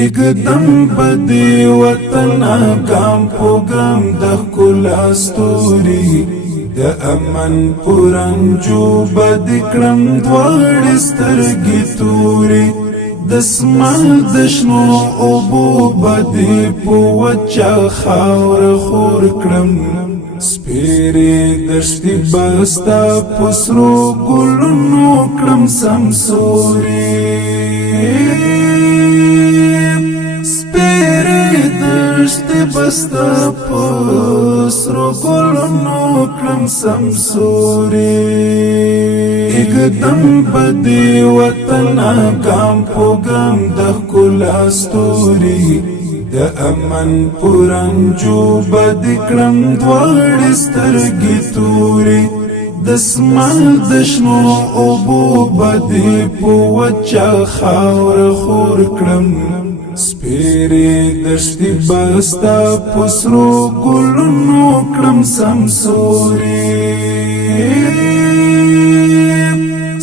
एकदम بدی وطن ګام په ګام د ښکلا ستوري د امن پرنجو بد کړم دواړې سترګې توري د سمال د شنو اوبو بدی په وچه خاوره خور کړم سپیرې دشتې بستا په سرو ګلونو کړم سمسوري بستا پسرو گلونو کلم سمسوری एकदम بدی وطن ګام په ګام د ښکلا ستوري د امن پرنجو بد کړم دواړې سترګې توري د سمال د شنو اوبو بدی په وچه خاوره خور کړم سپیرې دشتې بستا پسرو ګلونو کړم سمسوري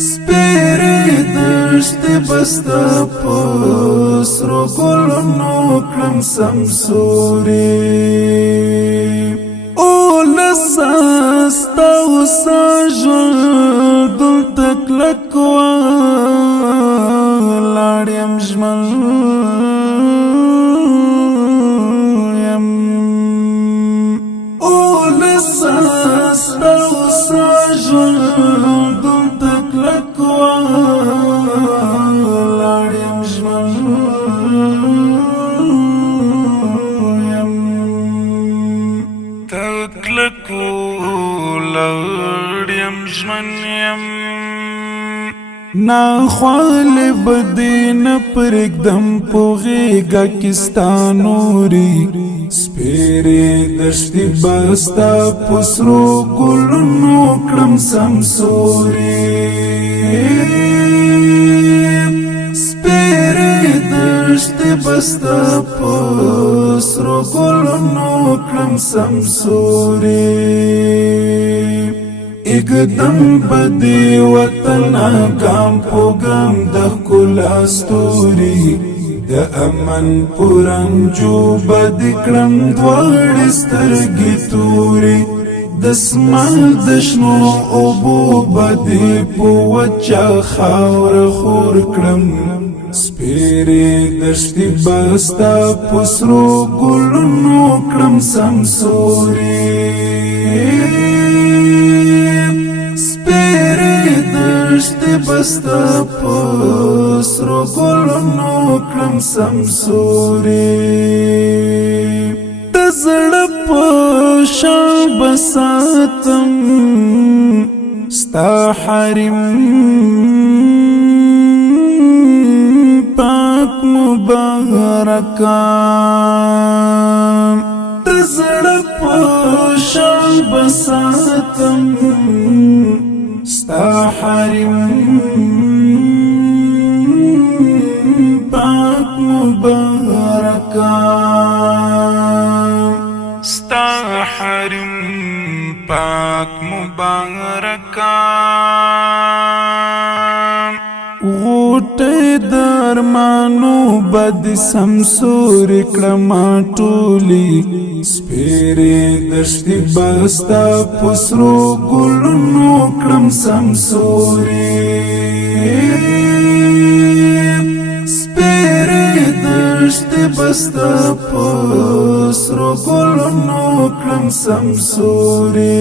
سپیرې دشتې بستا پسرو ګلونو کړم سمسوري اولسا ستا وسا ژوند دلته کلک ولاړ یم ژمن نا خوال بدین پرگدم پوغیگا کستانوری سپیری دشتی بستا پسرو گلونو کلم سمسوری سپیری دشتی بستا پسرو گلونو کلم سمسوری एकदम بدی وطن ګام په ګام د ښکلا ستوري د امن پرنجو بد کړم دواړې سترګې توري د سمال د شنو اوبو بدی په وچه خاوره خور کړم سپیرې دشتې بستا پسرو ګلونو کړم سمسوري دشتې بستا پسرو ګلونو کړم سمسوري د زړه په شان بساتم ستا حرم پاک مبارکه د زړه په شان بساتم ستا حرم پاک مبارکه ستا حرم پاک مبارکه غوټه درمانو بد سمسور کړم ټولي سپیرې دشتې بستا پسرو ګلونو کړم سمسوري سپیرې دشتې بستا پسرو ګلونو کړم سمسوري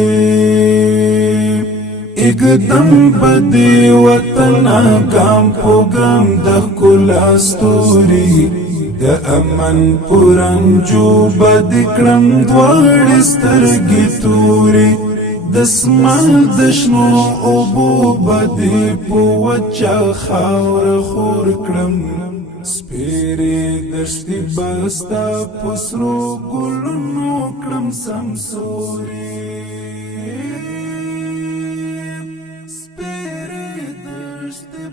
एकदम بدی وطن ګام په ګام د ښکلا ستوري د امن پرنجو بد کړم دواړې سترګې توري د سمال د شنو اوبو بدی په وچه خاوره خور کړم سپیرې دشتې بستا پسرو ګلونو کړم سمسوري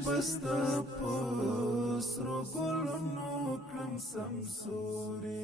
بستا پسرو ګلونو کړم سمسوري